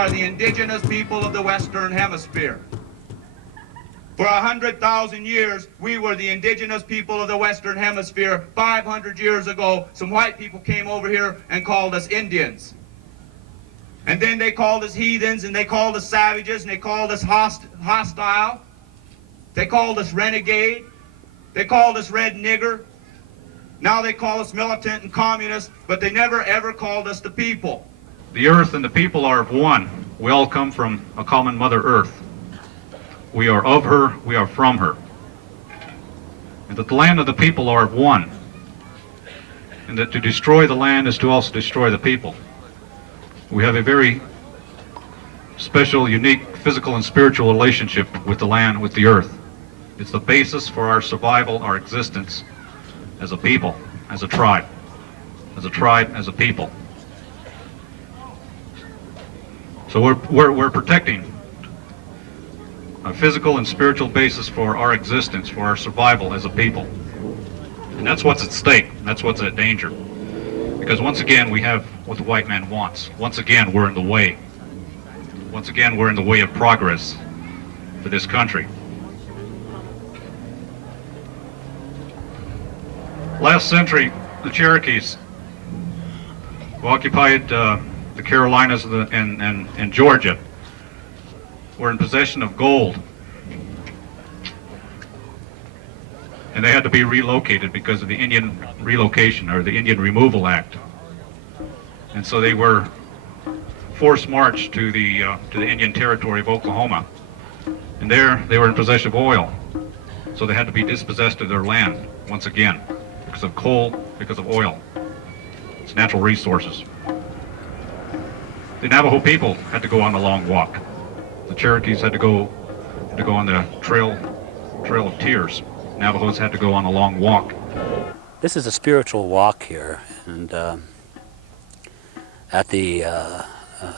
are the indigenous people of the Western Hemisphere. For 100,000 years, we were the indigenous people of the Western Hemisphere. 500 years ago, some white people came over here and called us Indians. And then they called us heathens, and they called us savages, and they called us hostile. They called us renegade. They called us red nigger. Now they call us militant and communist, but they never ever called us the people. The earth and the people are of one. We all come from a common Mother Earth. We are of her, we are from her. And that the land of the people are of one. And that to destroy the land is to also destroy the people. We have a very special, unique physical and spiritual relationship with the land, with the earth. It's the basis for our survival, our existence as a people, as a tribe, as a people. So we're protecting a physical and spiritual basis for our existence, for our survival as a people. And that's what's at stake. That's what's at danger. Because once again, we have what the white man wants. Once again, we're in the way. Once again, we're in the way of progress for this country. Last century, the Cherokees who occupied the Carolinas and Georgia were in possession of gold. And they had to be relocated because of the Indian Relocation or the Indian Removal Act. And so they were forced marched to the Indian Territory of Oklahoma. And there they were in possession of oil. So they had to be dispossessed of their land once again because of coal, because of oil. It's natural resources. The Navajo people had to go on a long walk. The Cherokees had to go on the Trail of Tears. Navajos had to go on a long walk. This is a spiritual walk here, and at the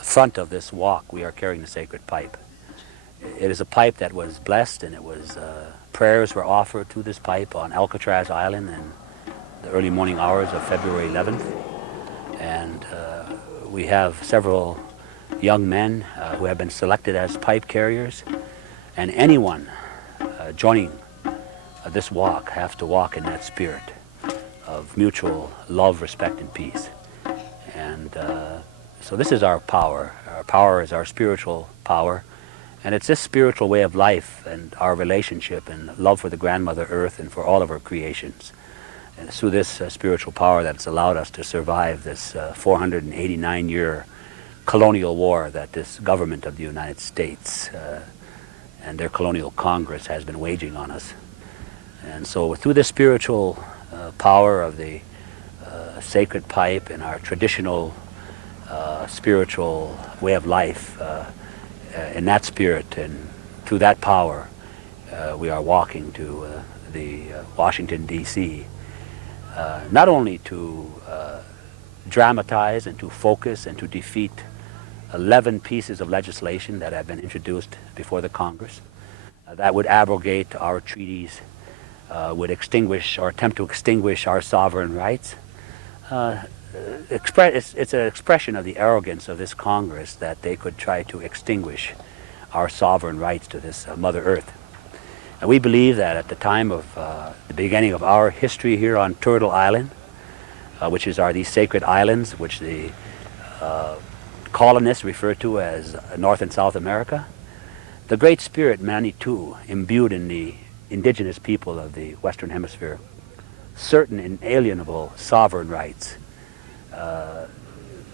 front of this walk we are carrying the sacred pipe. It is a pipe that was blessed, and it was prayers were offered to this pipe on Alcatraz Island in the early morning hours of February 11th. And we have several young men who have been selected as pipe carriers, and anyone joining this walk have to walk in that spirit of mutual love, respect, and peace. And so this is our power. Our power is our spiritual power, and it's this spiritual way of life and our relationship and love for the grandmother earth and for all of her creations. And it's through this spiritual power that's allowed us to survive this 489-year colonial war that this government of the United States and their colonial Congress has been waging on us. And so through the spiritual power of the sacred pipe and our traditional spiritual way of life, in that spirit and through that power, we are walking to the Washington D.C. Not only to dramatize and to focus and to defeat 11 pieces of legislation that have been introduced before the Congress that would abrogate our treaties, would extinguish or attempt to extinguish our sovereign rights. It's an expression of the arrogance of this Congress that they could try to extinguish our sovereign rights to this Mother Earth. And we believe that at the time of the beginning of our history here on Turtle Island, which are these sacred islands which the colonists refer to as North and South America, the Great Spirit Manitou imbued in the indigenous people of the Western Hemisphere certain inalienable sovereign rights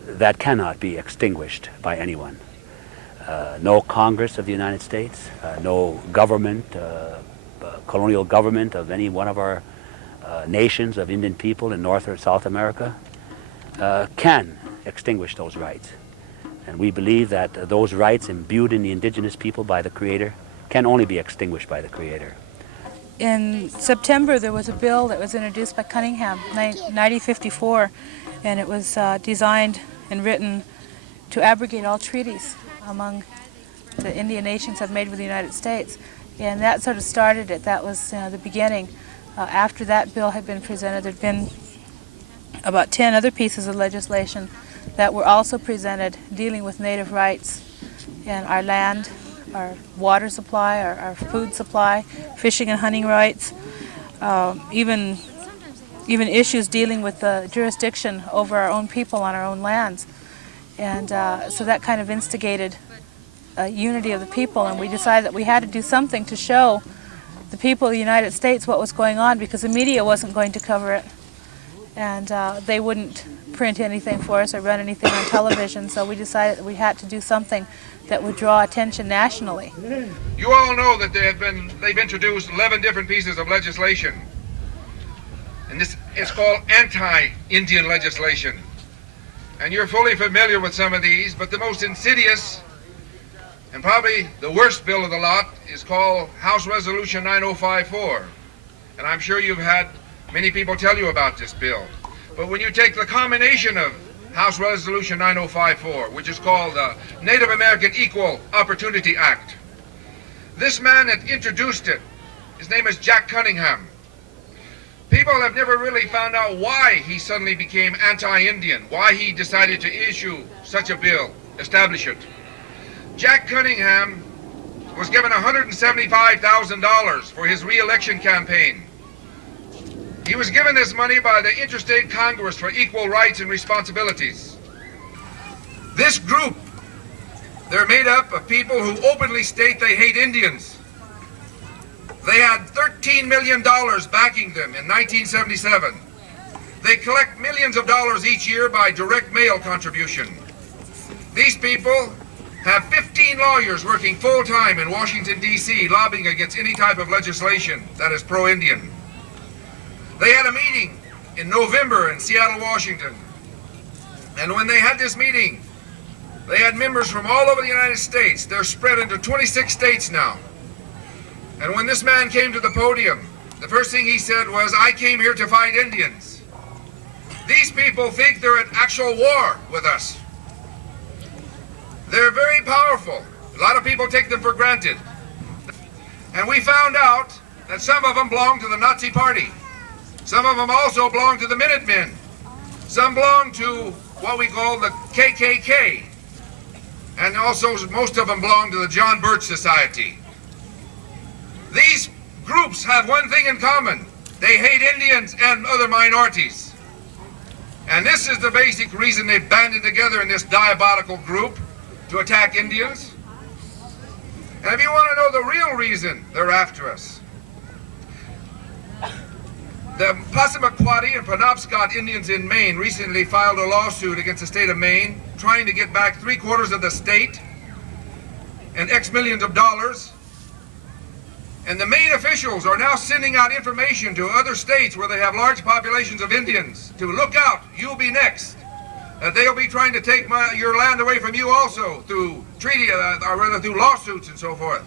that cannot be extinguished by anyone. No Congress of the United States, no government, colonial government of any one of our nations of Indian people in North or South America can extinguish those rights. And we believe that those rights imbued in the indigenous people by the Creator can only be extinguished by the Creator. In September, there was a bill that was introduced by Cunningham, 1954, and it was designed and written to abrogate all treaties among the Indian nations have made with the United States. And that sort of started it. That was the beginning. After that bill had been presented, there had been about 10 other pieces of legislation that were also presented dealing with Native rights and our land, our water supply, our food supply, fishing and hunting rights, even issues dealing with the jurisdiction over our own people on our own lands. And so that kind of instigated a unity of the people, and we decided that we had to do something to show the people of the United States what was going on, because the media wasn't going to cover it, and they wouldn't print anything for us or run anything on television, so we decided that we had to do something that would draw attention nationally. You all know that they've introduced 11 different pieces of legislation, and this is called anti-Indian legislation. And you're fully familiar with some of these, but the most insidious and probably the worst bill of the lot is called House Resolution 9054. And I'm sure you've had many people tell you about this bill. But when you take the combination of House Resolution 9054, which is called the Native American Equal Opportunity Act, this man that introduced it, his name is Jack Cunningham. People have never really found out why he suddenly became anti-Indian, why he decided to issue such a bill, establish it. Jack Cunningham was given $175,000 for his re-election campaign. He was given this money by the Interstate Congress for Equal Rights and Responsibilities. This group, they're made up of people who openly state they hate Indians. They had $13 million backing them in 1977. They collect millions of dollars each year by direct mail contribution. These people have 15 lawyers working full-time in Washington, D.C. lobbying against any type of legislation that is pro-Indian. They had a meeting in November in Seattle, Washington. And when they had this meeting, they had members from all over the United States. They're spread into 26 states now. And when this man came to the podium, the first thing he said was, "I came here to fight Indians." These people think they're at actual war with us. They're very powerful. A lot of people take them for granted. And we found out that some of them belong to the Nazi Party. Some of them also belong to the Minutemen. Some belong to what we call the KKK. And also most of them belong to the John Birch Society. These groups have one thing in common. They hate Indians and other minorities. And this is the basic reason they've banded together in this diabolical group to attack Indians. And if you want to know the real reason they're after us, the Passamaquoddy and Penobscot Indians in Maine recently filed a lawsuit against the state of Maine, trying to get back 3/4 of the state and X millions of dollars. And the Maine officials are now sending out information to other states where they have large populations of Indians to look out, you'll be next. That they'll be trying to take your land away from you also through treaty, or rather through lawsuits and so forth.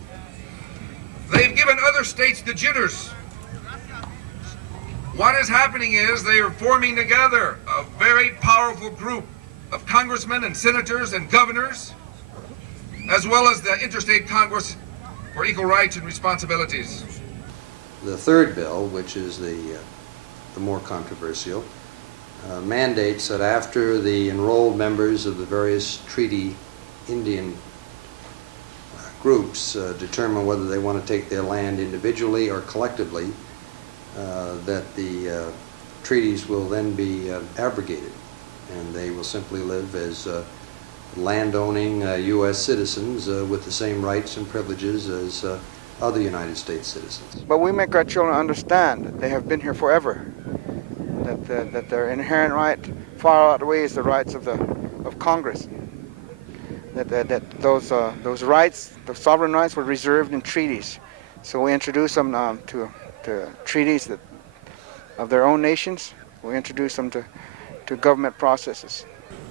They've given other states the jitters. What is happening is they are forming together a very powerful group of congressmen and senators and governors, as well as the Interstate Congress for Equal Rights and Responsibilities. The third bill, which is the more controversial, mandates that after the enrolled members of the various treaty Indian groups determine whether they want to take their land individually or collectively, that the treaties will then be abrogated, and they will simply live as land-owning U.S. citizens with the same rights and privileges as other United States citizens. But we make our children understand that they have been here forever, that their inherent right far outweighs the rights of Congress, that those rights, the sovereign rights, were reserved in treaties. So we introduce them to treaties of their own nations. We introduce them to government processes.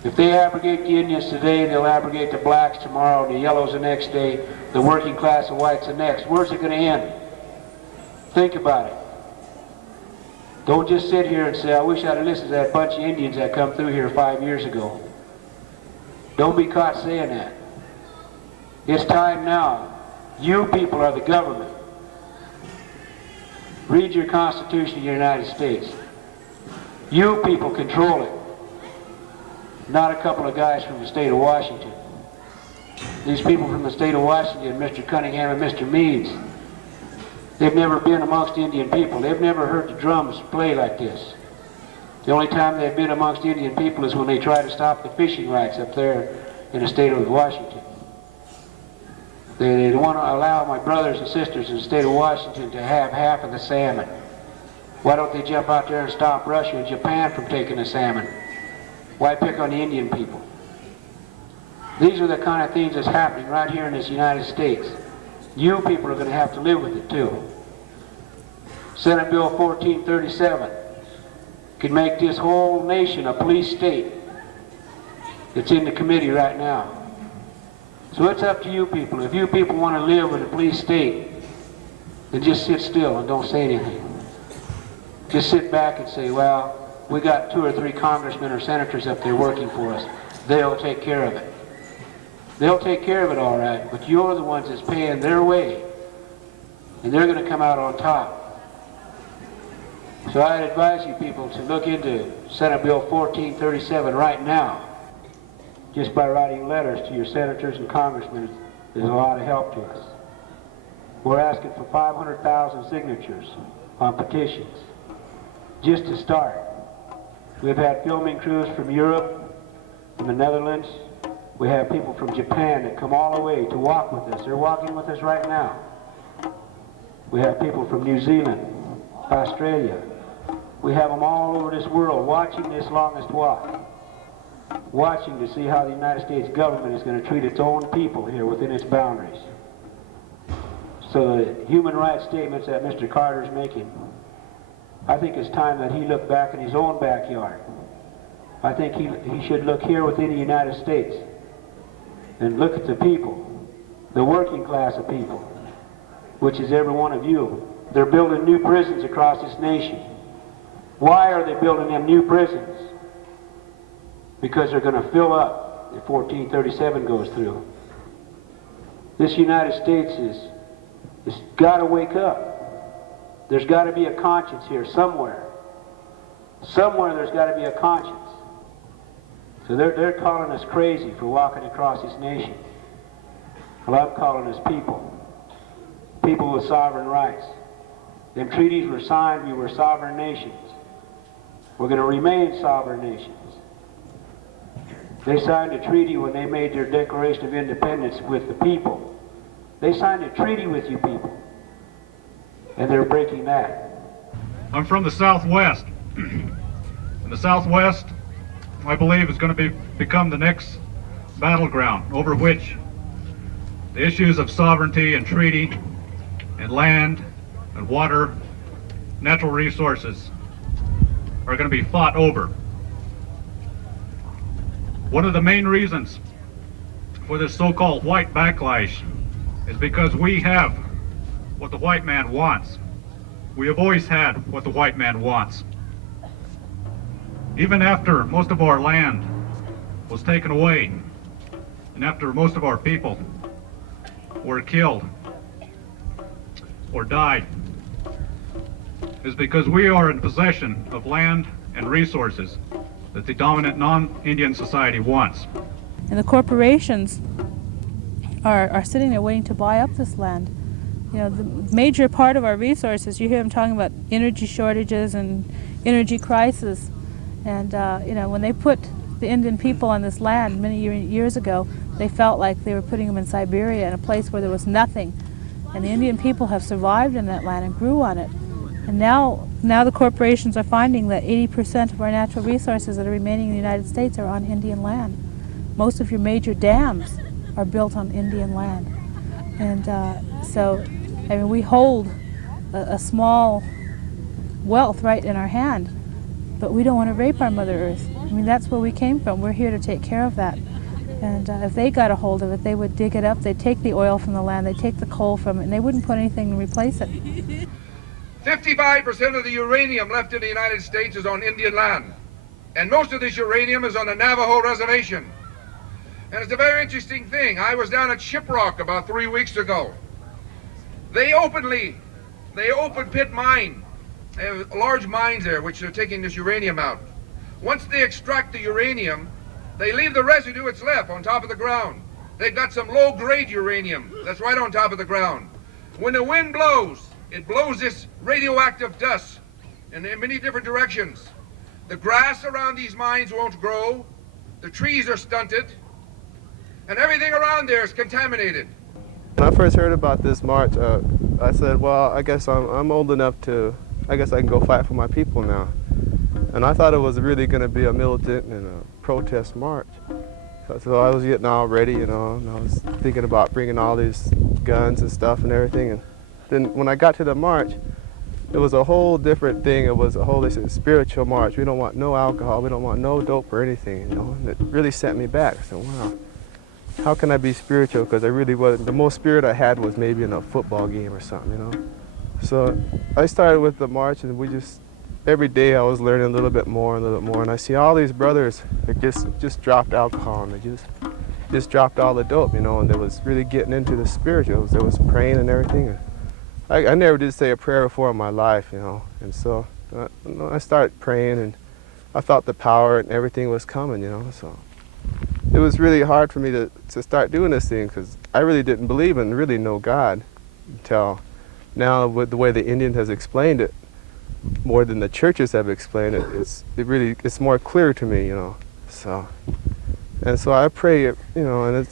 If they abrogate the Indians today, they'll abrogate the blacks tomorrow, the yellows the next day, the working class of whites the next. Where's it going to end? Think about it. Don't just sit here and say, I wish I'd have listened to that bunch of Indians that come through here 5 years ago. Don't be caught saying that. It's time now. You people are the government. Read your Constitution of the United States. You people control it. Not a couple of guys from the state of Washington. These people from the state of Washington, Mr. Cunningham and Mr. Means, they've never been amongst Indian people. They've never heard the drums play like this. The only time they've been amongst Indian people is when they try to stop the fishing rights up there in the state of Washington. They want to allow my brothers and sisters in the state of Washington to have half of the salmon. Why don't they jump out there and stop Russia and Japan from taking the salmon? Why pick on the Indian people? These are the kind of things that's happening right here in this United States. You people are going to have to live with it too. Senate Bill 1437 could make this whole nation a police state. It's in the committee right now. So it's up to you people. If you people want to live in a police state, then just sit still and don't say anything. Just sit back and say, well, we got 2 or 3 congressmen or senators up there working for us. They'll take care of it. They'll take care of it all right, but you're the ones that's paying their way, and they're going to come out on top. So I'd advise you people to look into Senate Bill 1437 right now. Just by writing letters to your senators and congressmen is a lot of help to us. We're asking for 500,000 signatures on petitions, just to start. We've had filming crews from Europe, from the Netherlands. We have people from Japan that come all the way to walk with us. They're walking with us right now. We have people from New Zealand, Australia. We have them all over this world watching this longest walk, watching to see how the United States government is going to treat its own people here within its boundaries. So the human rights statements that Mr. Carter's making, I think it's time that he look back in his own backyard. I think he should look here within the United States and look at the people, the working class of people, which is every one of you. They're building new prisons across this nation. Why are they building them new prisons? Because they're going to fill up if 1437 goes through. This United States is got to wake up. There's got to be a conscience here somewhere. Somewhere there's got to be a conscience. So they're calling us crazy for walking across this nation. Well, I'm calling us people. People with sovereign rights. Them treaties were signed, we were sovereign nations. We're going to remain sovereign nations. They signed a treaty when they made their Declaration of Independence with the people. They signed a treaty with you people. And they're breaking that. I'm from the Southwest. And the Southwest, I believe, is going to become the next battleground over which the issues of sovereignty and treaty and land and water, natural resources are going to be fought over. One of the main reasons for this so-called white backlash is because we have what the white man wants. We have always had what the white man wants. Even after most of our land was taken away, and after most of our people were killed or died, is because we are in possession of land and resources that the dominant non-Indian society wants. And the corporations are sitting there waiting to buy up this land. You know, the major part of our resources, you hear them talking about energy shortages and energy crisis. And, you know, when they put the Indian people on this land many years ago, they felt like they were putting them in Siberia, in a place where there was nothing. And the Indian people have survived in that land and grew on it. And now the corporations are finding that 80% of our natural resources that are remaining in the United States are on Indian land. Most of your major dams are built on Indian land. And so, I mean, we hold a small wealth right in our hand, but we don't want to rape our Mother Earth. I mean, that's where we came from. We're here to take care of that. And if they got a hold of it, they would dig it up, they'd take the oil from the land, they'd take the coal from it, and they wouldn't put anything to replace it. 55% of the uranium left in the United States is on Indian land. And most of this uranium is on the Navajo reservation. And it's a very interesting thing. I was down at Shiprock about 3 weeks ago. They open pit mine. They have large mines there which are taking this uranium out. Once they extract the uranium, they leave the residue that's left on top of the ground. They've got some low-grade uranium that's right on top of the ground. When the wind blows, it blows this radioactive dust in many different directions. The grass around these mines won't grow, the trees are stunted, and everything around there is contaminated. When I first heard about this march, I said, well, I guess I'm old enough to, I guess I can go fight for my people now. And I thought it was really going to be a militant and a protest march. So I was getting all ready, you know, and I was thinking about bringing all these guns and stuff and everything. And then when I got to the march, it was a whole different thing. It was a whole spiritual march. We don't want no alcohol. We don't want no dope or anything, you know. And it really set me back. I said, wow, how can I be spiritual? Because I really wasn't. The most spirit I had was maybe in a football game or something, you know. So I started with the march, and we just, every day I was learning a little bit more and a little bit more. And I see all these brothers that just dropped alcohol, and they just dropped all the dope, you know, and they was really getting into the spirituals. They was praying and everything. And I never did say a prayer before in my life, you know. And so I started praying, and I felt the power and everything was coming, you know. So it was really hard for me to start doing this thing, because I really didn't believe in really know God until now. With the way the Indian has explained it, more than the churches have explained it, it's more clear to me, you know. So I pray, you know, and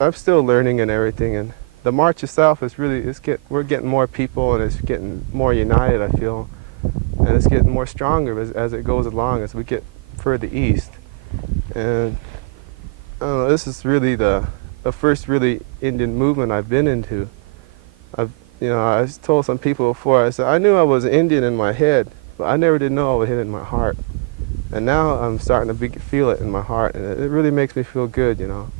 I'm still learning and everything. And the march itself is really, we're getting more people, and it's getting more united, I feel, and it's getting more stronger as it goes along, as we get further east. And I don't know, this is really the first really Indian movement I've been into. You know, I told some people before, I said, I knew I was Indian in my head, but I never did know I was hit in my heart. And now I'm starting to feel it in my heart, and it really makes me feel good, you know.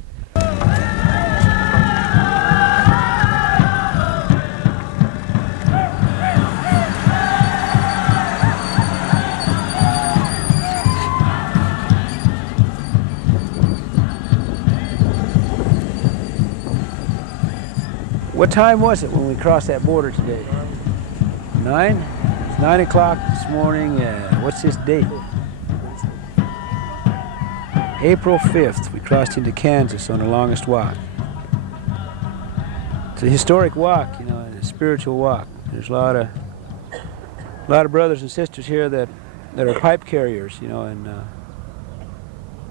What time was it when we crossed that border today? 9? It's 9 o'clock this morning. What's this date? April 5th. We crossed into Kansas on the longest walk. It's a historic walk, you know, and a spiritual walk. There's a lot of brothers and sisters here that are pipe carriers, you know, and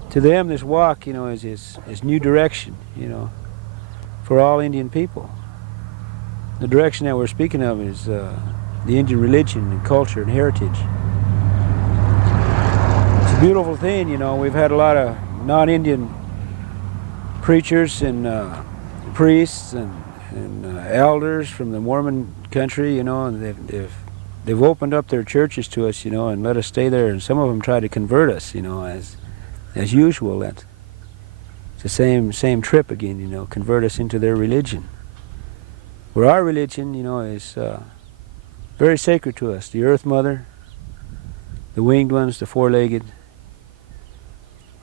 to them this walk, you know, is new direction, you know, for all Indian people. The direction that we're speaking of is the Indian religion and culture and heritage. It's a beautiful thing, you know. We've had a lot of non-Indian preachers and priests and elders from the Mormon country, you know, and they've opened up their churches to us, you know, and let us stay there. And some of them try to convert us, you know, as usual. It's the same trip again, you know, convert us into their religion. Where our religion, you know, is very sacred to us. The Earth Mother, the winged ones, the four-legged,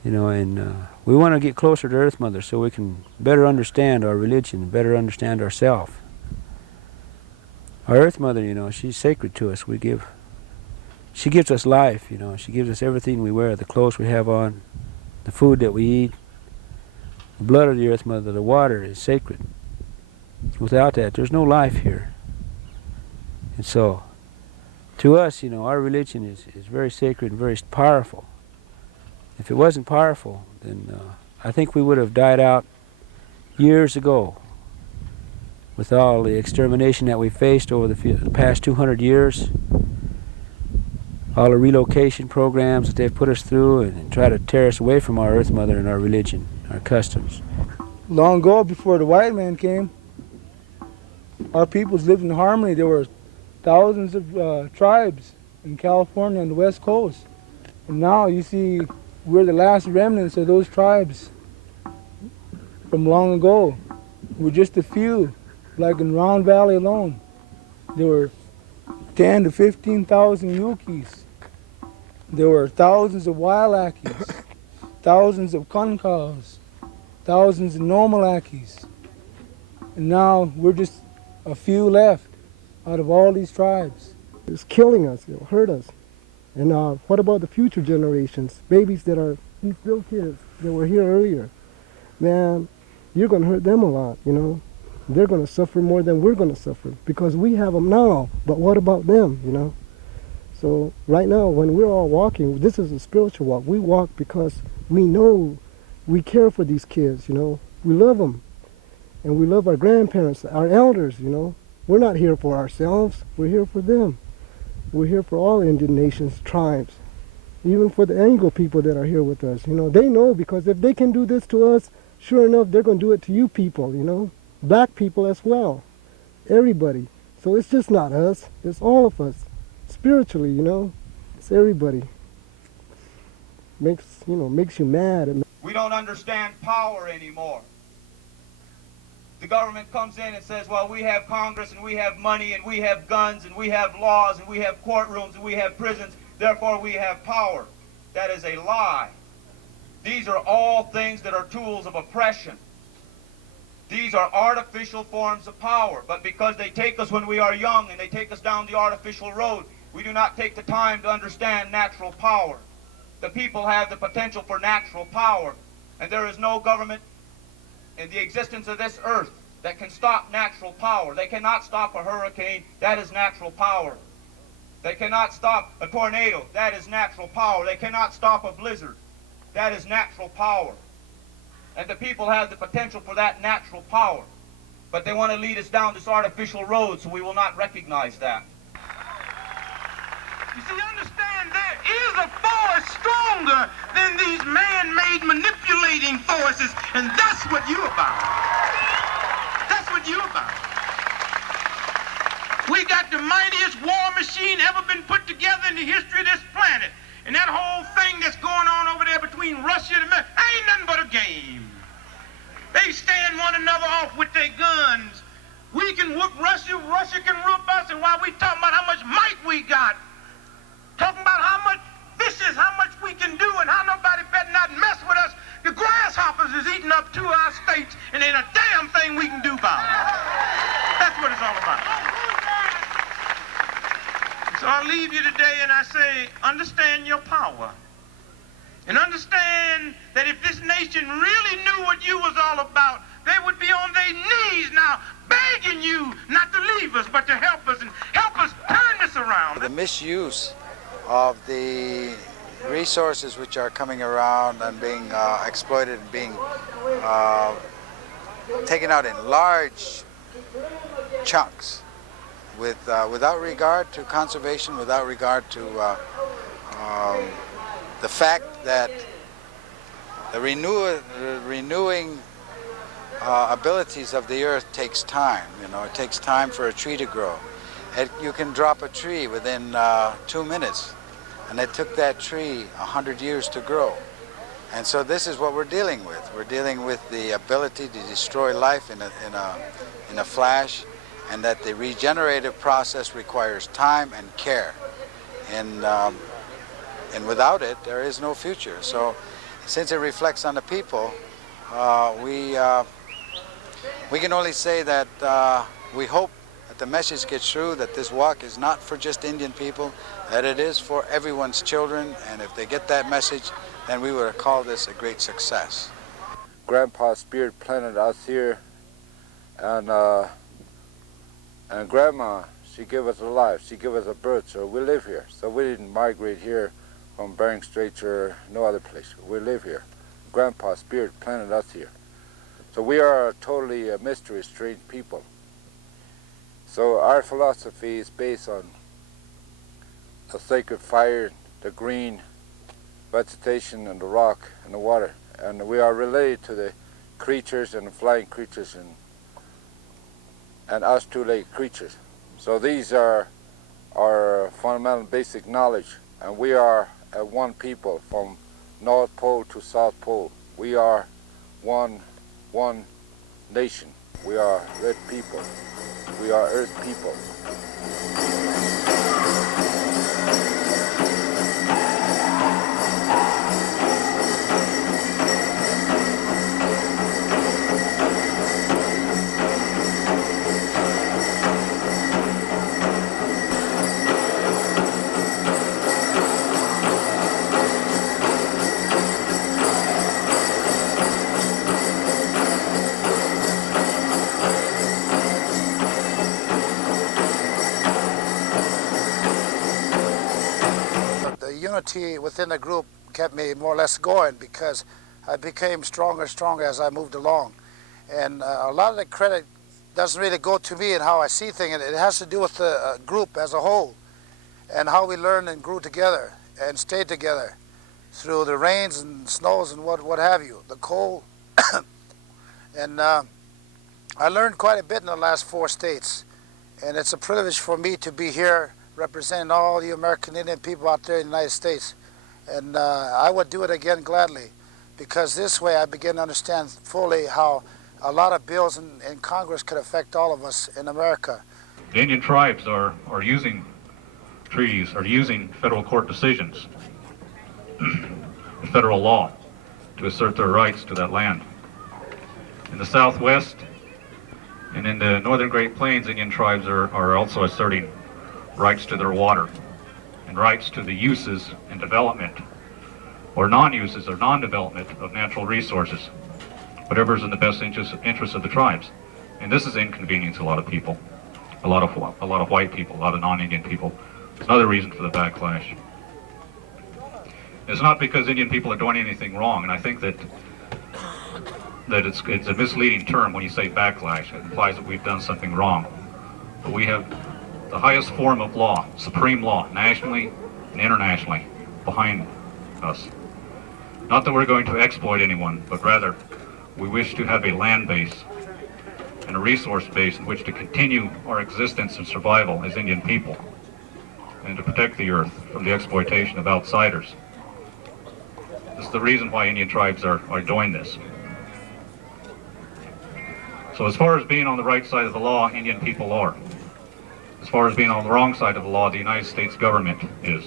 you know, and we want to get closer to Earth Mother so we can better understand our religion, better understand ourselves. Our Earth Mother, you know, she's sacred to us. She gives us life, you know. She gives us everything we wear, the clothes we have on, the food that we eat. The blood of the Earth Mother, the water is sacred. Without that, there's no life here. And so, to us, you know, our religion is very sacred and very powerful. If it wasn't powerful, then I think we would have died out years ago with all the extermination that we faced over the past 200 years, all the relocation programs that they've put us through and try to tear us away from our Earth Mother and our religion, our customs. Long ago, before the white man came, our peoples lived in harmony. There were thousands of tribes in California and the West Coast. And now you see we're the last remnants of those tribes from long ago. We're just a few, like in Round Valley alone. There were 10 to 15,000 Yukis. There were thousands of Wailakis, thousands of Concows, thousands of Nomalakis. And now we're just a few left out of all these tribes. It's killing us, it'll hurt us. And what about the future generations? Babies that are these little kids that were here earlier. Man, you're going to hurt them a lot, you know. They're going to suffer more than we're going to suffer because we have them now, but what about them, you know? So right now, when we're all walking, this is a spiritual walk. We walk because we know we care for these kids, you know. We love them, and we love our grandparents, our elders, you know. We're not here for ourselves. We're here for them. We're here for all Indian nations, tribes, even for the Anglo people that are here with us. You know, they know because if they can do this to us, sure enough, they're going to do it to you people, you know. Black people as well, everybody. So it's just not us, it's all of us. Spiritually, you know, it's everybody. Makes you mad. We don't understand power anymore. The government comes in and says, well, we have Congress and we have money and we have guns and we have laws and we have courtrooms and we have prisons, therefore we have power. That is a lie. These are all things that are tools of oppression. These are artificial forms of power, but because they take us when we are young and they take us down the artificial road, we do not take the time to understand natural power. The people have the potential for natural power, and there is no government in the existence of this earth that can stop natural power. They cannot stop a hurricane. That is natural power. They cannot stop a tornado. That is natural power. They cannot stop a blizzard. That is natural power. And the people have the potential for that natural power. But they want to lead us down this artificial road, so we will not recognize that. You see, understand there is a force stronger than these man-made manipulating forces, and that's what you're about. That's what you're about. We got the mightiest war machine ever been put together in the history of this planet. And that whole thing that's going on over there between Russia and America ain't nothing but a game. They stand one another off with their guns. We can whoop Russia, Russia can whoop us, and while we talking about how much might we got, talking about how much vicious, how much we can do, and how nobody better not mess with us, the grasshoppers is eating up 2 of our states, and ain't a damn thing we can do about it. That's what it's all about. So I leave you today and I say, understand your power. And understand that if this nation really knew what you was all about, they would be on their knees now begging you not to leave us, but to help us and help us turn this around. The misuse of the resources which are coming around and being exploited and being taken out in large chunks without regard to conservation, without regard to the fact that the renewing abilities of the earth takes time. You know, it takes time for a tree to grow. You can drop a tree within 2 minutes, and it took that tree 100 years to grow. And so this is what we're dealing with. We're dealing with the ability to destroy life in a flash, and that the regenerative process requires time and care. And without it, there is no future. So since it reflects on the people, we can only say that we hope that the message gets through that this walk is not for just Indian people, that it is for everyone's children, and if they get that message, then we would call this a great success. Grandpa's spirit planted us here, and Grandma, she gave us a life, she gave us a birth, so we live here. So we didn't migrate here from Bering Strait or no other place. We live here. Grandpa's spirit planted us here. So we are totally a mystery, strange people. So our philosophy is based on the sacred fire, the green vegetation, and the rock and the water. And we are related to the creatures and the flying creatures and us two-legged creatures. So these are our fundamental basic knowledge, and we are one people from North Pole to South Pole. We are one nation. We are red people. We are earth people. unity within the group kept me more or less going, because I became stronger and stronger as I moved along. And a lot of the credit doesn't really go to me and how I see things. It has to do with the group as a whole and how we learned and grew together and stayed together through the rains and snows and what have you, the cold. And I learned quite a bit in the last 4 states. And it's a privilege for me to be here representing all the American Indian people out there in the United States. And I would do it again gladly, because this way I begin to understand fully how a lot of bills in Congress could affect all of us in America. The Indian tribes are using treaties, are using federal court decisions, federal law, to assert their rights to that land. In the Southwest and in the Northern Great Plains, Indian tribes are also asserting rights to their water and rights to the uses and development, or non-uses or non-development of natural resources, whatever is in the best interest of the tribes. And this has inconvenienced a lot of people, a lot of white people, a lot of non-Indian people. It's another reason for the backlash. It's not because Indian people are doing anything wrong, and I think that it's a misleading term when you say backlash. It implies that we've done something wrong. But we have the highest form of law, supreme law, nationally and internationally, behind us. Not that we're going to exploit anyone, but rather we wish to have a land base and a resource base in which to continue our existence and survival as Indian people, and to protect the earth from the exploitation of outsiders. This is the reason why Indian tribes are doing this. So as far as being on the right side of the law, Indian people are. As far as being on the wrong side of the law, the United States government is.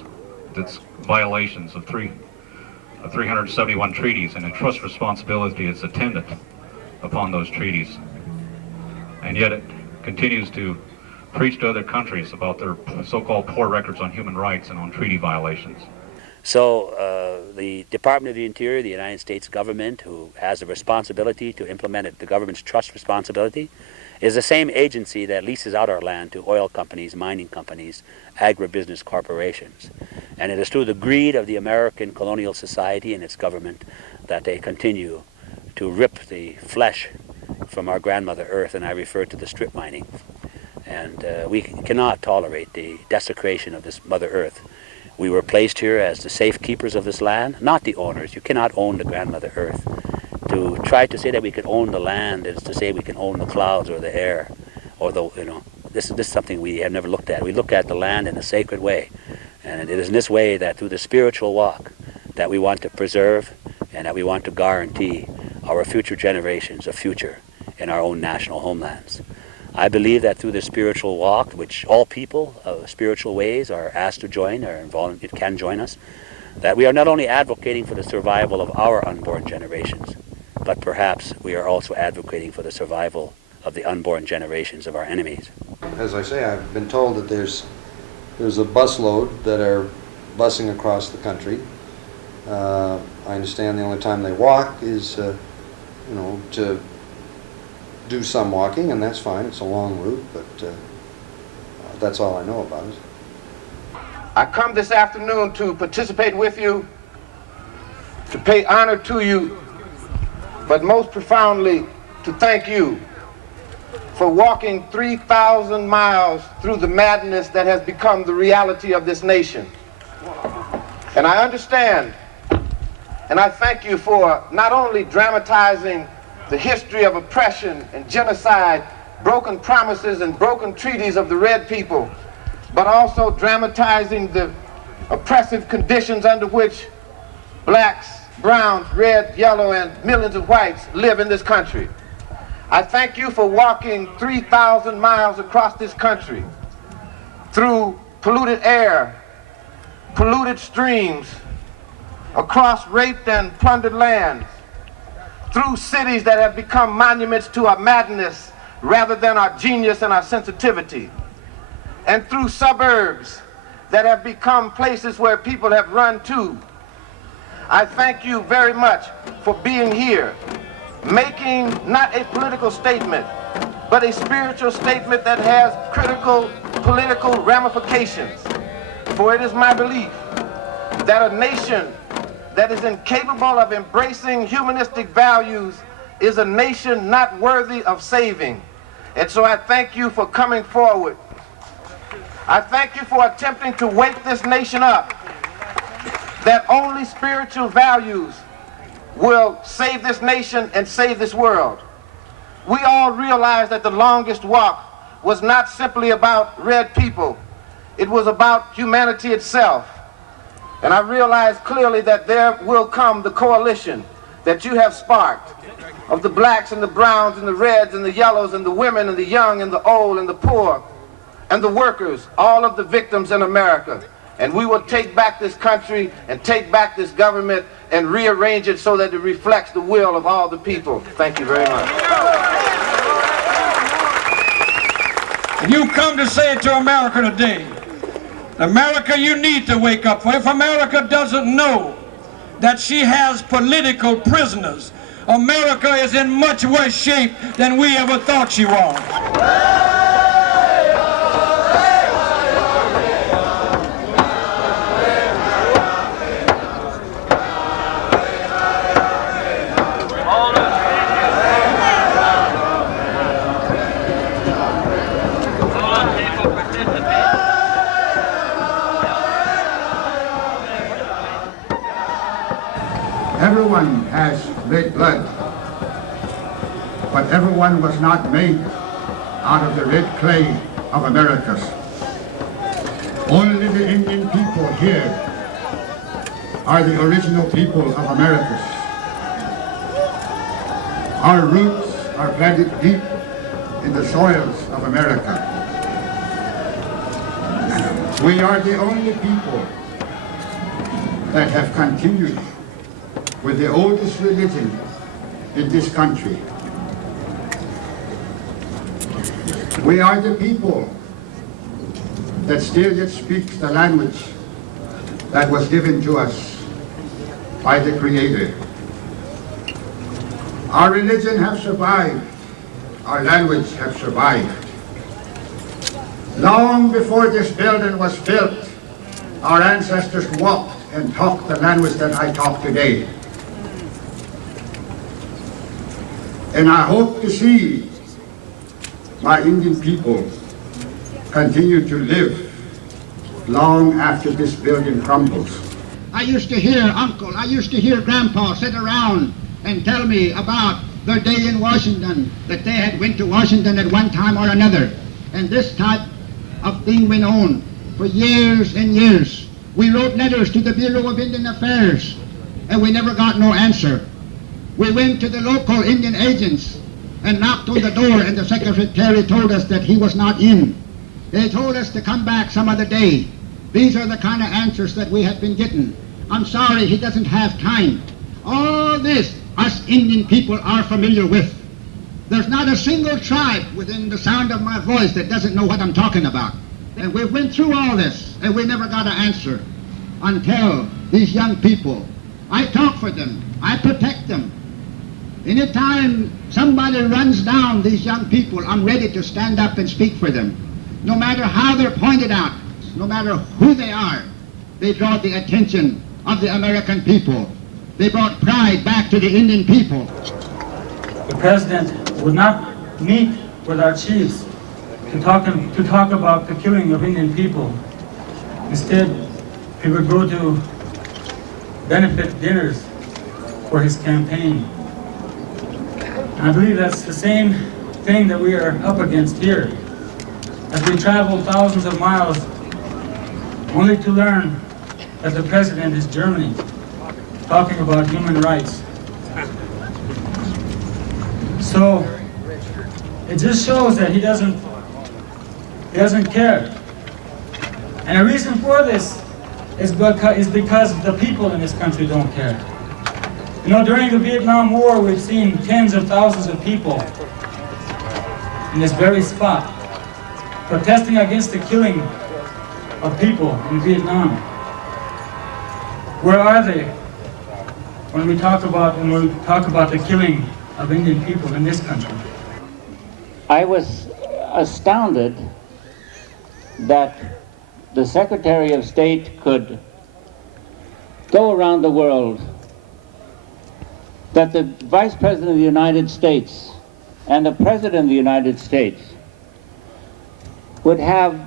It's violations of 371 treaties, and entrusts responsibility is attendant upon those treaties. And yet it continues to preach to other countries about their so-called poor records on human rights and on treaty violations. So the Department of the Interior, the United States government, who has a responsibility to implement it, the government's trust responsibility, is the same agency that leases out our land to oil companies, mining companies, agribusiness corporations. And it is through the greed of the American colonial society and its government that they continue to rip the flesh from our grandmother earth, and I refer to the strip mining. And we cannot tolerate the desecration of this Mother Earth. We were placed here as the safekeepers of this land, not the owners. You cannot own the grandmother earth. To try to say that we can own the land is to say we can own the clouds or the air, or the, this is something we have never looked at. We look at the land in a sacred way, and it is in this way that through the spiritual walk that we want to preserve and that we want to guarantee our future generations a future in our own national homelands. I believe that through the spiritual walk, which all people of spiritual ways are asked to join, or involved, it can join us, that we are not only advocating for the survival of our unborn generations, but perhaps we are also advocating for the survival of the unborn generations of our enemies. As I say, I've been told that there's a busload that are busing across the country. I understand the only time they walk is, to do some walking, and that's fine. It's a long route, but that's all I know about it. I come this afternoon to participate with you, to pay honor to you, but most profoundly to thank you for walking 3,000 miles through the madness that has become the reality of this nation. And I understand, and I thank you for not only dramatizing the history of oppression and genocide, broken promises and broken treaties of the red people, but also dramatizing the oppressive conditions under which blacks, browns, red, yellow, and millions of whites live in this country. I thank you for walking 3,000 miles across this country through polluted air, polluted streams, across raped and plundered lands, through cities that have become monuments to our madness rather than our genius and our sensitivity, and through suburbs that have become places where people have run to. I thank you very much for being here, making not a political statement, but a spiritual statement that has critical political ramifications. For it is my belief that a nation that is incapable of embracing humanistic values is a nation not worthy of saving. And so I thank you for coming forward. I thank you for attempting to wake this nation up, that only spiritual values will save this nation and save this world. We all realize that the longest walk was not simply about red people. It was about humanity itself. And I realize clearly that there will come the coalition that you have sparked of the blacks and the browns and the reds and the yellows and the women and the young and the old and the poor and the workers, all of the victims in America. And we will take back this country and take back this government and rearrange it so that it reflects the will of all the people. Thank you very much. And you come to say it to America today. America, you need to wake up. For if America doesn't know that she has political prisoners, America is in much worse shape than we ever thought she was. Everyone has red blood, but everyone was not made out of the red clay of Americas. Only the Indian people here are the original people of Americas. Our roots are planted deep in the soils of America. We are the only people that have continued with the oldest religion in this country. We are the people that still yet speaks the language that was given to us by the Creator. Our religion has survived, our language has survived. Long before this building was built, our ancestors walked and talked the language that I talk today. And I hope to see my Indian people continue to live long after this building crumbles. I used to hear Uncle, I used to hear Grandpa sit around and tell me about their day in Washington, that they had went to Washington at one time or another. And this type of thing went on for years and years. We wrote letters to the Bureau of Indian Affairs, and we never got no answer. We went to the local Indian agents and knocked on the door, and the secretary told us that he was not in. They told us to come back some other day. These are the kind of answers that we have been getting. I'm sorry, he doesn't have time. All this, us Indian people are familiar with. There's not a single tribe within the sound of my voice that doesn't know what I'm talking about. And we went through all this, and we never got an answer until these young people. I talk for them. I protect them. Anytime somebody runs down these young people, I'm ready to stand up and speak for them. No matter how they're pointed out, no matter who they are, they draw the attention of the American people. They brought pride back to the Indian people. The president would not meet with our chiefs to talk about the killing of Indian people. Instead, he would go to benefit dinners for his campaign. I believe that's the same thing that we are up against here. As we travel thousands of miles only to learn that the president is Germany, talking about human rights. So it just shows that he doesn't care. And the reason for this is because the people in this country don't care. You know, during the Vietnam War, we've seen tens of thousands of people in this very spot protesting against the killing of people in Vietnam. Where are they when we talk about the killing of Indian people in this country? I was astounded that the Secretary of State could go around the world, that the Vice President of the United States and the President of the United States would have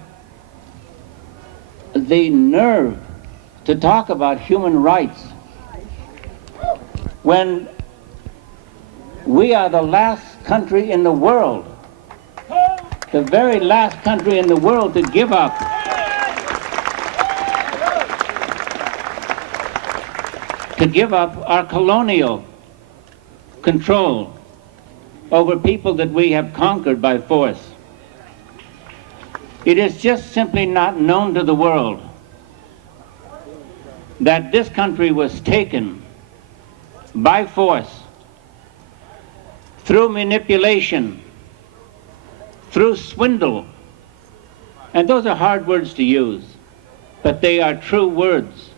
the nerve to talk about human rights when we are the last country in the world, the very last country in the world to give up our colonial control over people that we have conquered by force. It is just simply not known to the world that this country was taken by force, through manipulation, through swindle. And those are hard words to use, but they are true words.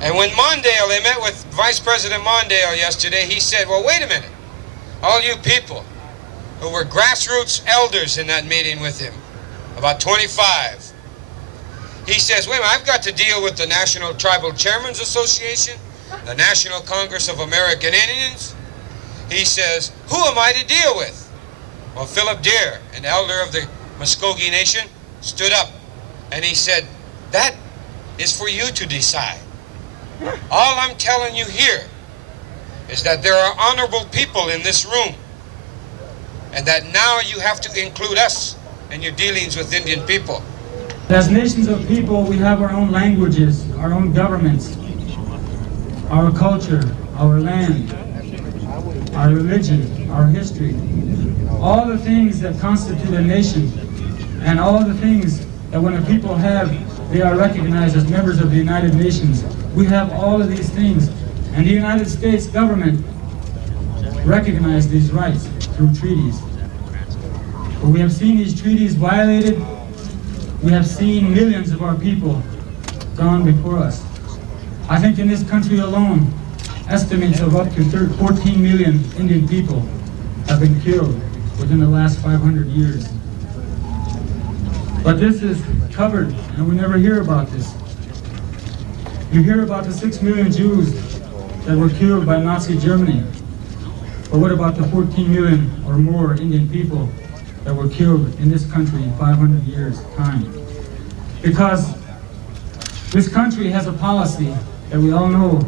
And when Mondale, they met with Vice President Mondale yesterday, he said, well, wait a minute. All you people who were grassroots elders in that meeting with him, about 25, he says, wait a minute, I've got to deal with the National Tribal Chairmen's Association, the National Congress of American Indians. He says, who am I to deal with? Well, Phillip Deere, an elder of the Muskogee Nation, stood up and he said, that is for you to decide. All I'm telling you here is that there are honorable people in this room, and that now you have to include us in your dealings with Indian people. As nations of people, we have our own languages, our own governments, our culture, our land, our religion, our history, all the things that constitute a nation, and all the things that when a people have, they are recognized as members of the United Nations. We have all of these things, and the United States government recognized these rights through treaties. But we have seen these treaties violated. We have seen millions of our people gone before us. I think in this country alone, estimates of up to 14 million Indian people have been killed within the last 500 years. But this is covered, and we never hear about this. You hear about the 6 million Jews that were killed by Nazi Germany. But what about the 14 million or more Indian people that were killed in this country in 500 years' time? Because this country has a policy that we all know,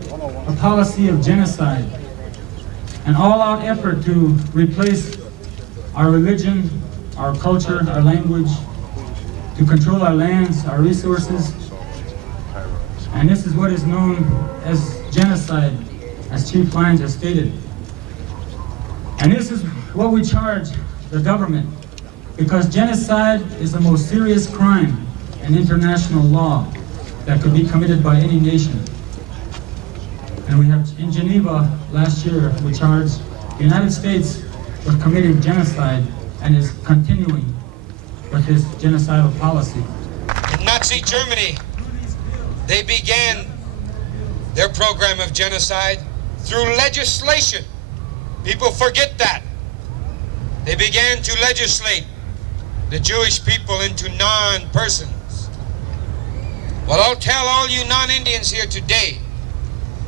a policy of genocide, an all-out effort to replace our religion, our culture, our language, to control our lands, our resources. And this is what is known as genocide, as Chief Lyons has stated. And this is what we charge the government, because genocide is the most serious crime in international law that could be committed by any nation. And we have, in Geneva last year, we charged the United States with committing genocide and is continuing with this genocidal policy. In Nazi Germany, they began their program of genocide through legislation. People forget that. They began to legislate the Jewish people into non-persons. Well, I'll tell all you non-Indians here today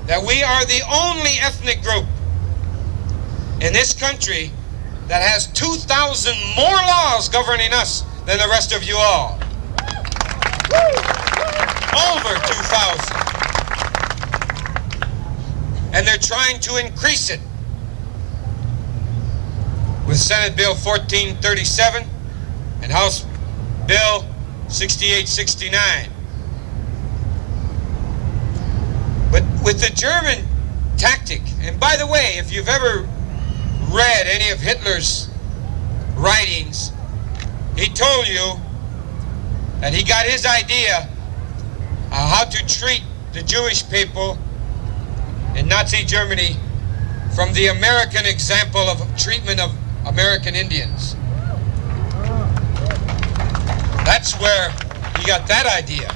that we are the only ethnic group in this country that has 2,000 more laws governing us than the rest of you all. Over 2,000. And they're trying to increase it with Senate Bill 1437 and House Bill 6869. But with the German tactic, and by the way, if you've ever read any of Hitler's writings, he told you that he got his idea of how to treat the Jewish people in Nazi Germany from the American example of treatment of American Indians. That's where he got that idea.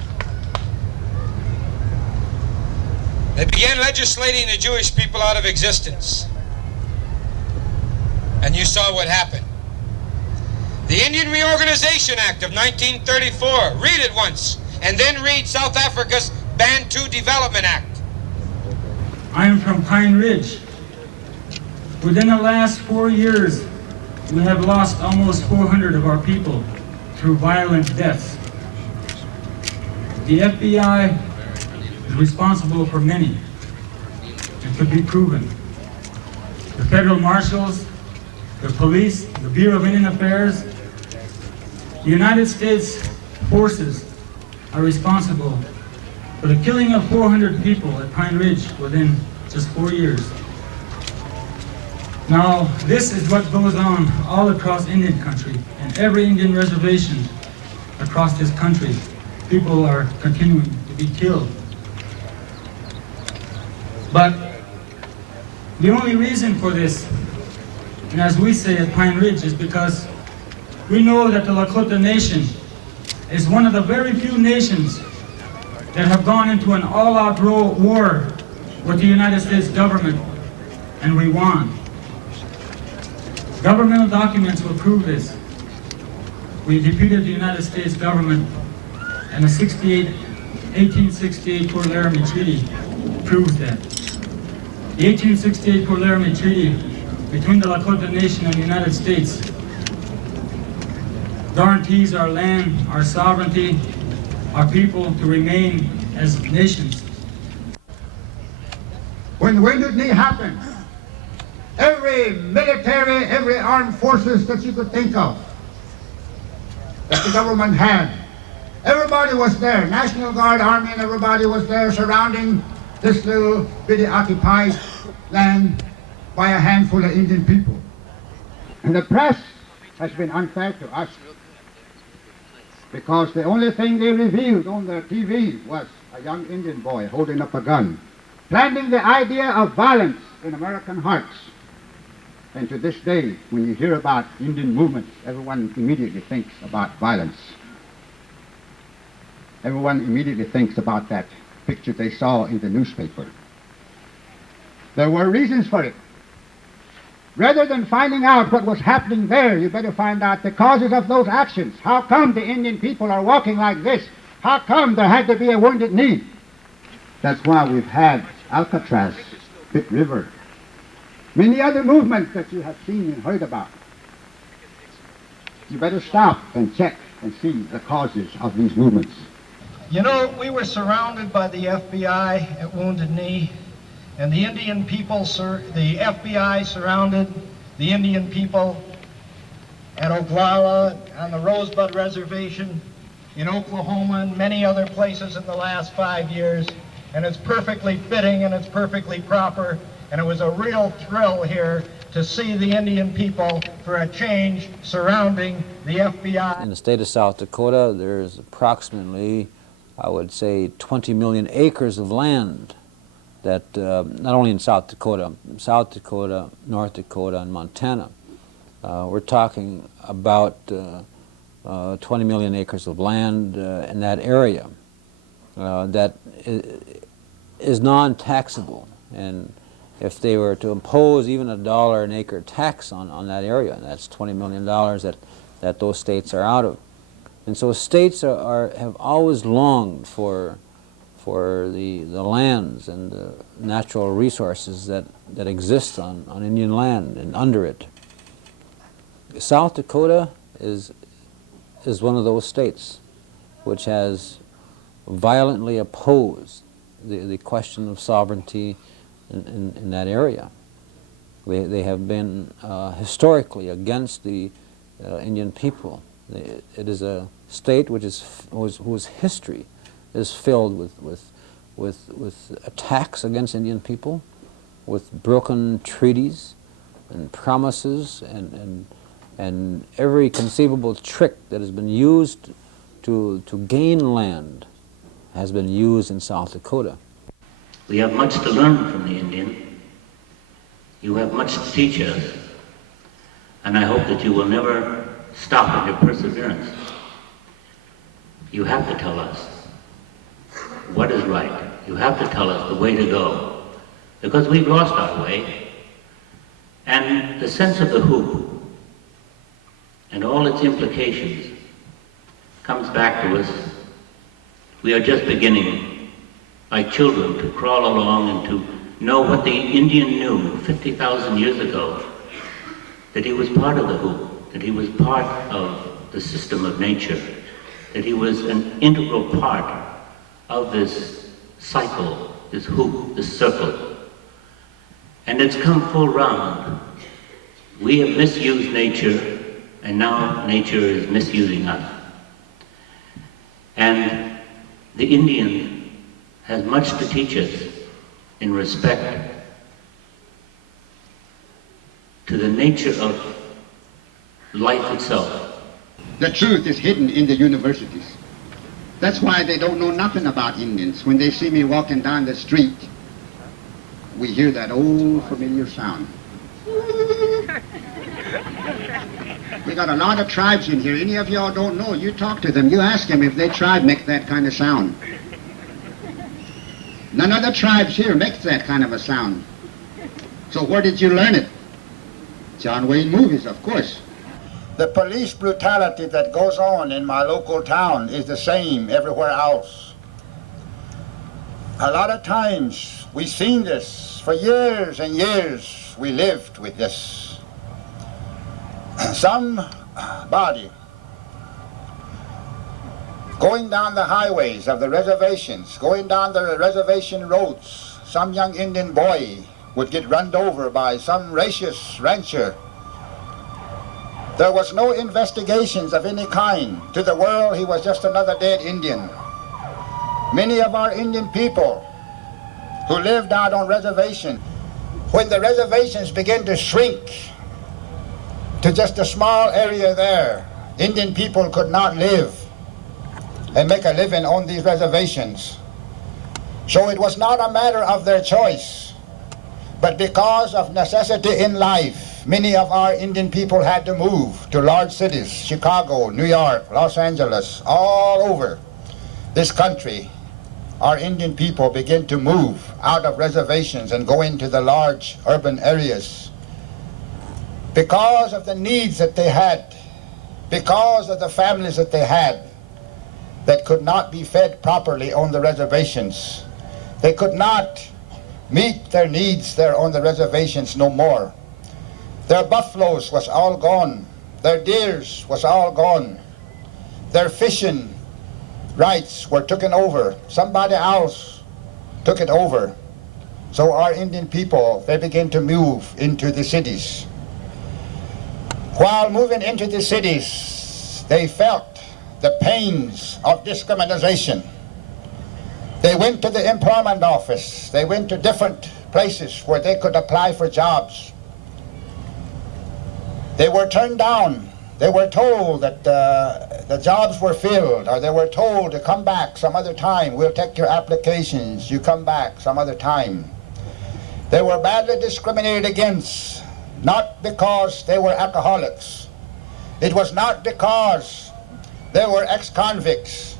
They began legislating the Jewish people out of existence. And you saw what happened. The Indian Reorganization Act of 1934, read it once, and then read South Africa's Bantu Development Act. I am from Pine Ridge. Within the last 4 years, we have lost almost 400 of our people through violent deaths. The FBI is responsible for many. It could be proven. The federal marshals, the police, the Bureau of Indian Affairs, the United States forces are responsible for the killing of 400 people at Pine Ridge within just 4 years. Now, this is what goes on all across Indian country, and every Indian reservation across this country. People are continuing to be killed. But the only reason for this, and as we say at Pine Ridge, is because we know that the Lakota Nation is one of the very few nations that have gone into an all-out war with the United States government, and we won. Governmental documents will prove this. We defeated the United States government, and the 1868 Fort Laramie Treaty proves that. The 1868 Fort Laramie Treaty between the Lakota Nation and the United States guarantees our land, our sovereignty, our people to remain as nations. When Wounded Knee happened, every military, every armed forces that you could think of that the government had, everybody was there. National Guard, Army, and everybody was there surrounding this little bitty occupied land by a handful of Indian people. And the press has been unfair to us because the only thing they revealed on their TV was a young Indian boy holding up a gun, planting the idea of violence in American hearts. And to this day, when you hear about Indian movements, everyone immediately thinks about violence. Everyone immediately thinks about that picture they saw in the newspaper. There were reasons for it. Rather than finding out what was happening there, you better find out the causes of those actions. How come the Indian people are walking like this? How come there had to be a Wounded Knee? That's why we've had Alcatraz, Pitt River, many other movements that you have seen and heard about. You better stop and check and see the causes of these movements. You know, we were surrounded by the FBI at Wounded Knee, and the Indian people, the FBI surrounded the Indian people at Oglala, on the Rosebud Reservation, in Oklahoma, and many other places in the last 5 years. And it's perfectly fitting and it's perfectly proper. And it was a real thrill here to see the Indian people for a change surrounding the FBI. In the state of South Dakota, there's approximately, I would say, 20 million acres of land that, not only in South Dakota, North Dakota, and Montana. We're talking about 20 million acres of land in that area that is non-taxable. And if they were to impose even $1 an acre tax on that area, that's $20 million that those states are out of. And so states have always longed for the lands and the natural resources that exist on Indian land and under it. South Dakota is one of those states which has violently opposed the question of sovereignty in that area. They have been historically against the Indian people. It is a state whose history is filled with attacks against Indian people, with broken treaties and promises and every conceivable trick that has been used to gain land has been used in South Dakota. We have much to learn from the Indian. You have much to teach us, and I hope that you will never stop in your perseverance. You have to tell us what is right. You have to tell us the way to go, because we've lost our way. And the sense of the hoop and all its implications comes back to us. We are just beginning our children to crawl along and to know what the Indian knew 50,000 years ago, that he was part of the hoop, that he was part of the system of nature, that he was an integral part of this cycle, this hoop, this circle. And it's come full round. We have misused nature, and now nature is misusing us. And the Indian has much to teach us in respect to the nature of life itself. The truth is hidden in the universities. That's why they don't know nothing about Indians. When they see me walking down the street, we hear that old familiar sound. We got a lot of tribes in here. Any of y'all don't know, you talk to them, you ask them if their tribe makes that kind of sound. None of the tribes here makes that kind of a sound. So where did you learn it? John Wayne movies, of course. The police brutality that goes on in my local town is the same everywhere else. A lot of times we've seen this for years and years. We lived with this. Somebody going down the highways of the reservations, going down the reservation roads, some young Indian boy would get run over by some racist rancher. There was no investigations of any kind. To the world, he was just another dead Indian. Many of our Indian people who lived out on reservations, when the reservations began to shrink to just a small area there, Indian people could not live and make a living on these reservations. So it was not a matter of their choice, but because of necessity in life, many of our Indian people had to move to large cities, Chicago, New York, Los Angeles, all over this country. Our Indian people began to move out of reservations and go into the large urban areas because of the needs that they had, because of the families that they had that could not be fed properly on the reservations. They could not meet their needs there on the reservations no more. Their buffaloes was all gone. Their deers was all gone. Their fishing rights were taken over. Somebody else took it over. So our Indian people, they began to move into the cities. While moving into the cities, they felt the pains of discrimination. They went to the employment office. They went to different places where they could apply for jobs. They were turned down. They were told that the jobs were filled, or they were told to come back some other time. We'll take your applications. You come back some other time. They were badly discriminated against, not because they were alcoholics. It was not because they were ex-convicts.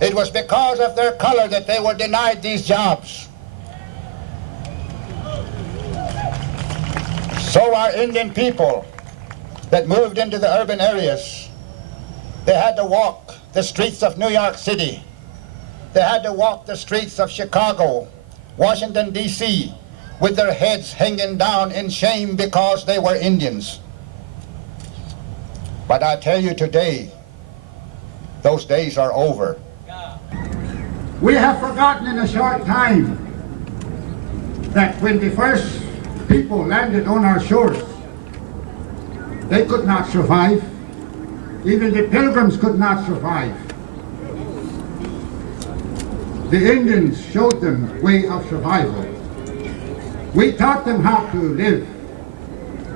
It was because of their color that they were denied these jobs. So our Indian people that moved into the urban areas, they had to walk the streets of New York City. They had to walk the streets of Chicago, Washington D.C. with their heads hanging down in shame because they were Indians. But I tell you today, those days are over. We have forgotten in a short time that when the first people landed on our shores, they could not survive. Even the Pilgrims could not survive. The Indians showed them way of survival. We taught them how to live.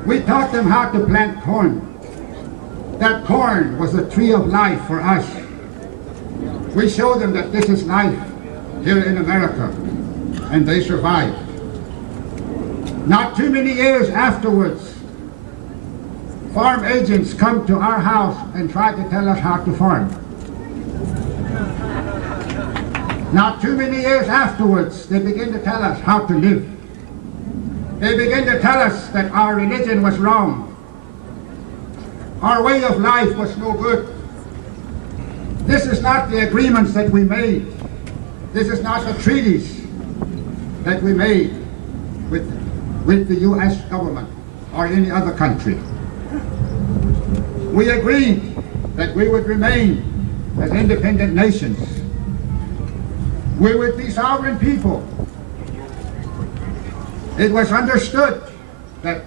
We taught them how to plant corn. That corn was a tree of life for us. We showed them that this is life here in America, and they survived. Not too many years afterwards, farm agents come to our house and try to tell us how to farm. Not too many years afterwards, they begin to tell us how to live. They begin to tell us that our religion was wrong. Our way of life was no good. This is not the agreements that we made. This is not the treaties that we made with the U.S. government or any other country. We agreed that we would remain as independent nations. We would be sovereign people. It was understood that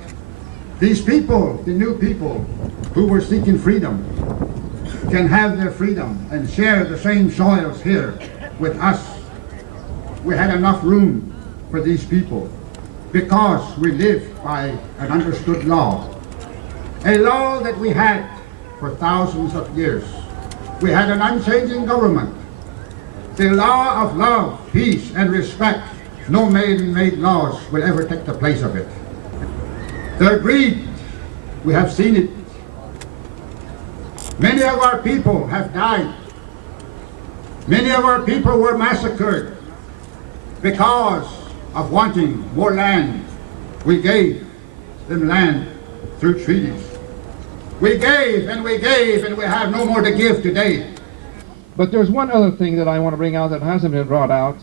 these people, the new people who were seeking freedom, can have their freedom and share the same soils here with us. We had enough room for these people because we live by an understood law, a law that we had for thousands of years. We had an unchanging government, the law of love, peace, and respect. No man-made laws will ever take the place of it. Their greed, we have seen it. Many of our people have died. Many of our people were massacred because of wanting more land. We gave them land through treaties. We gave and we gave, and we have no more to give today. But there's one other thing that I want to bring out that hasn't been brought out,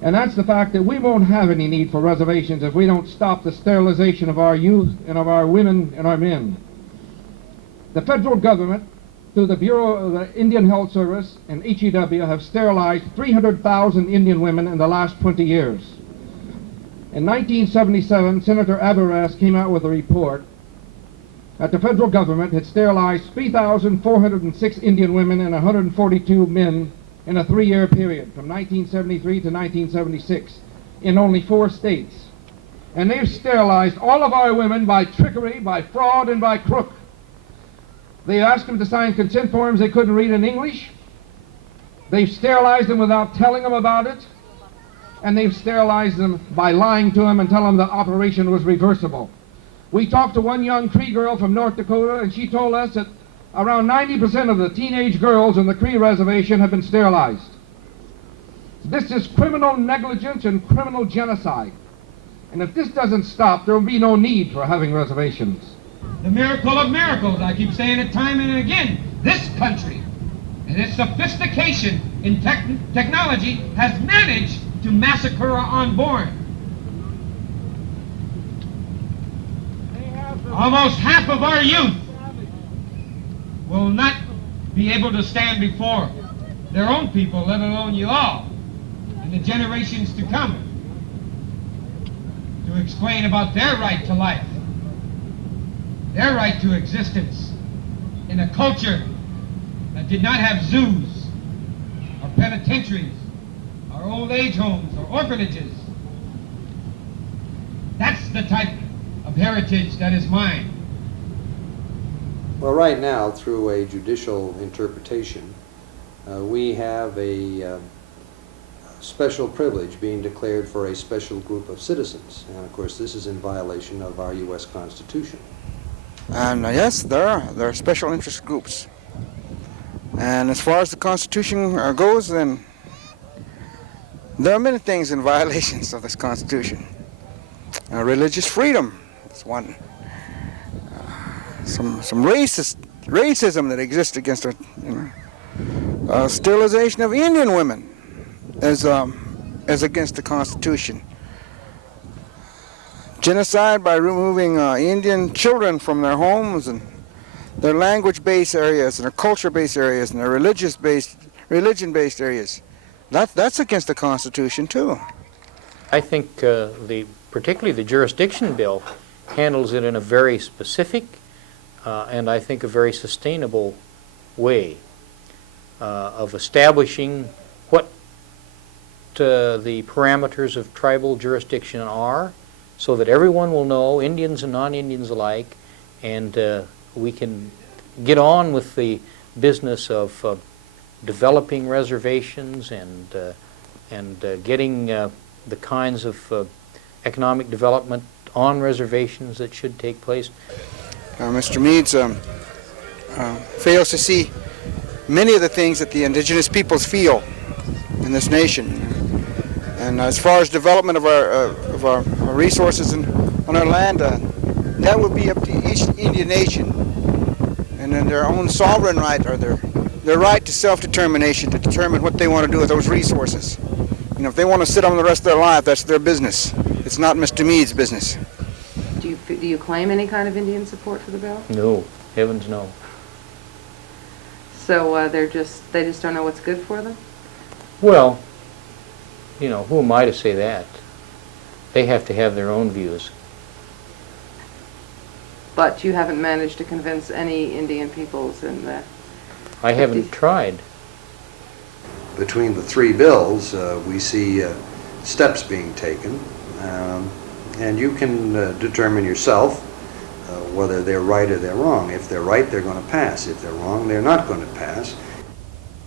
and that's the fact that we won't have any need for reservations if we don't stop the sterilization of our youth and of our women and our men. The federal government, through the Bureau of the Indian Health Service and HEW, have sterilized 300,000 Indian women in the last 20 years. In 1977, Senator Aberras came out with a report that the federal government had sterilized 3,406 Indian women and 142 men in a 3-year period, from 1973 to 1976, in only 4 states. And they've sterilized all of our women by trickery, by fraud, and by crook. They asked them to sign consent forms they couldn't read in English. They've sterilized them without telling them about it. And they've sterilized them by lying to them and telling them the operation was reversible. We talked to one young Cree girl from North Dakota, and she told us that around 90% of the teenage girls on the Cree reservation have been sterilized. This is criminal negligence and criminal genocide. And if this doesn't stop, there will be no need for having reservations. The miracle of miracles, I keep saying it time and again. This country, and its sophistication in technology, has managed to massacre our unborn. Almost half of our youth will not be able to stand before their own people, let alone you all, and the generations to come, to explain about their right to life, their right to existence in a culture that did not have zoos or penitentiaries or old age homes or orphanages. That's the type of heritage that is mine. Well, right now, through a judicial interpretation, we have a special privilege being declared for a special group of citizens. And of course, this is in violation of our U.S. Constitution. And yes, there are special interest groups. And as far as the Constitution goes, then there are many things in violations of this Constitution. Religious freedom is one. Some racism that exists against it. Sterilization of Indian women is against the Constitution. Genocide by removing Indian children from their homes and their language-based areas and their culture-based areas and their religion-based areas. That's against the Constitution too. I think particularly the jurisdiction bill handles it in a very specific and I think a very sustainable way of establishing what the parameters of tribal jurisdiction are, so that everyone will know, Indians and non-Indians alike, and we can get on with the business of developing reservations and getting the kinds of economic development on reservations that should take place. Mr. Means fails to see many of the things that the indigenous peoples feel in this nation. And as far as development of our resources on our land, that would be up to each Indian nation, and then their own sovereign right, or their right to self-determination to determine what they want to do with those resources. You know, if they want to sit on the rest of their life, that's their business. It's not Mr. Meade's business. Do you claim any kind of Indian support for the bill? No, heavens no. So they just don't know what's good for them? Well, you know, who am I to say that? They have to have their own views. But you haven't managed to convince any Indian peoples in the... I haven't tried. Between the three bills, we see steps being taken, and you can determine yourself whether they're right or they're wrong. If they're right, they're going to pass. If they're wrong, they're not going to pass.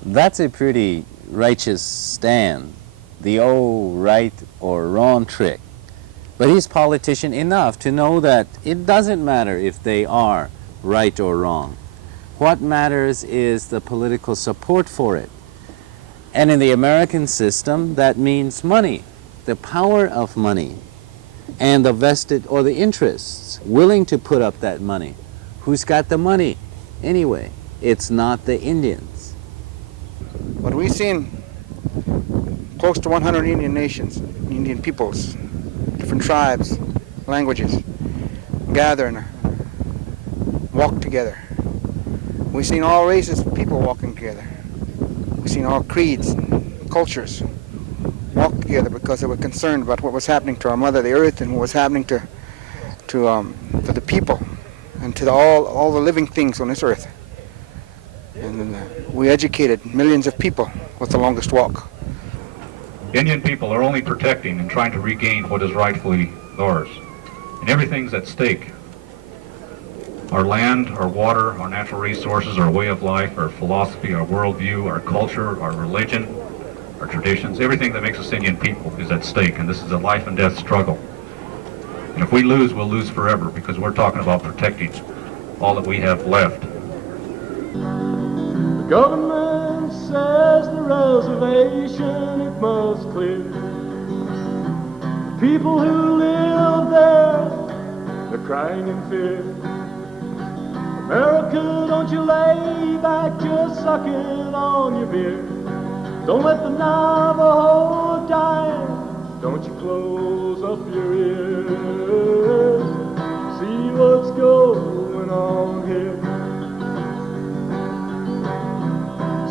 That's a pretty righteous stand, the old right or wrong trick. But he's politician enough to know that it doesn't matter if they are right or wrong. What matters is the political support for it. And in the American system, that means money, the power of money, and the vested or the interests willing to put up that money. Who's got the money? Anyway, it's not the Indians. But we've seen close to 100 Indian nations, Indian peoples, different tribes, languages, gather and walk together. We've seen all races of people walking together. We've seen all creeds and cultures walk together because they were concerned about what was happening to our mother, the earth, and what was happening to the people and to all the living things on this earth. And we educated millions of people with the longest walk. Indian people are only protecting and trying to regain what is rightfully theirs. And everything's at stake. Our land, our water, our natural resources, our way of life, our philosophy, our worldview, our culture, our religion, our traditions, everything that makes us Indian people is at stake, and this is a life and death struggle. And if we lose, we'll lose forever, because we're talking about protecting all that we have left. The government says the reservation it must clear. The people who live there, they're crying in fear. America, don't you lay back, just suck it on your beer. Don't let the Navajo die, don't you close up your ears. See what's going on here.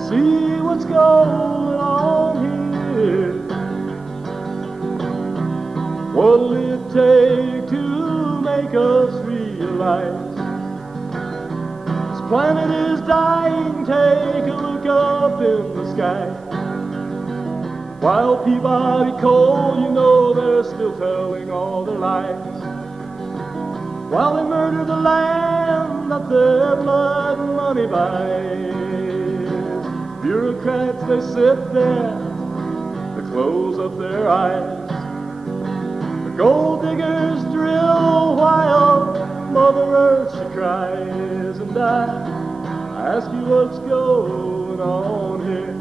See what's going on here. What'll it take to make us realize this planet is dying? Take a look up in the sky. While Peabody Coal, you know they're still telling all their lies. While they murder the land that their blood and money buys. Bureaucrats, they sit there, they close up their eyes. The gold diggers drill while Mother Earth, she cries. And I ask you what's going on here.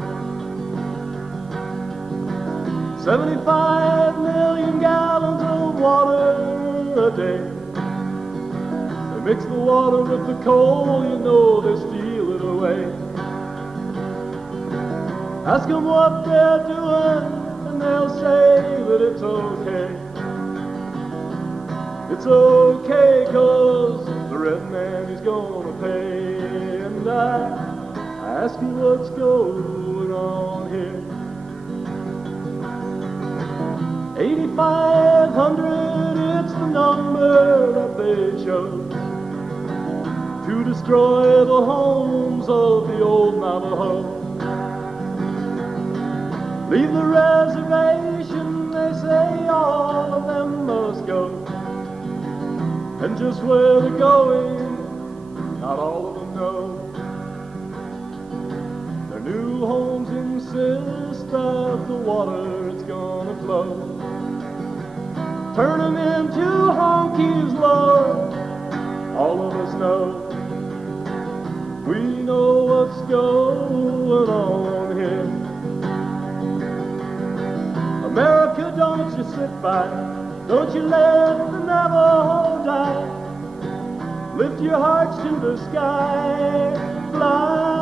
75 million gallons of water a day. They mix the water with the coal, you know they steal it away. Ask them what they're doing, and they'll say that it's okay. It's okay, 'cause the red man, he's gonna pay. And I ask you what's going on here. 8,500, it's the number that they chose to destroy the homes of the old Navajo. Leave the reservation, they say all of them must go. And just where they're going, not all of them know. Their new homes insist that the water is gonna flow. Turn them into honkies, Lord, all of us know. We know what's going on here. America, don't you sit by, don't you let the Navajo die. Lift your hearts to the sky, fly.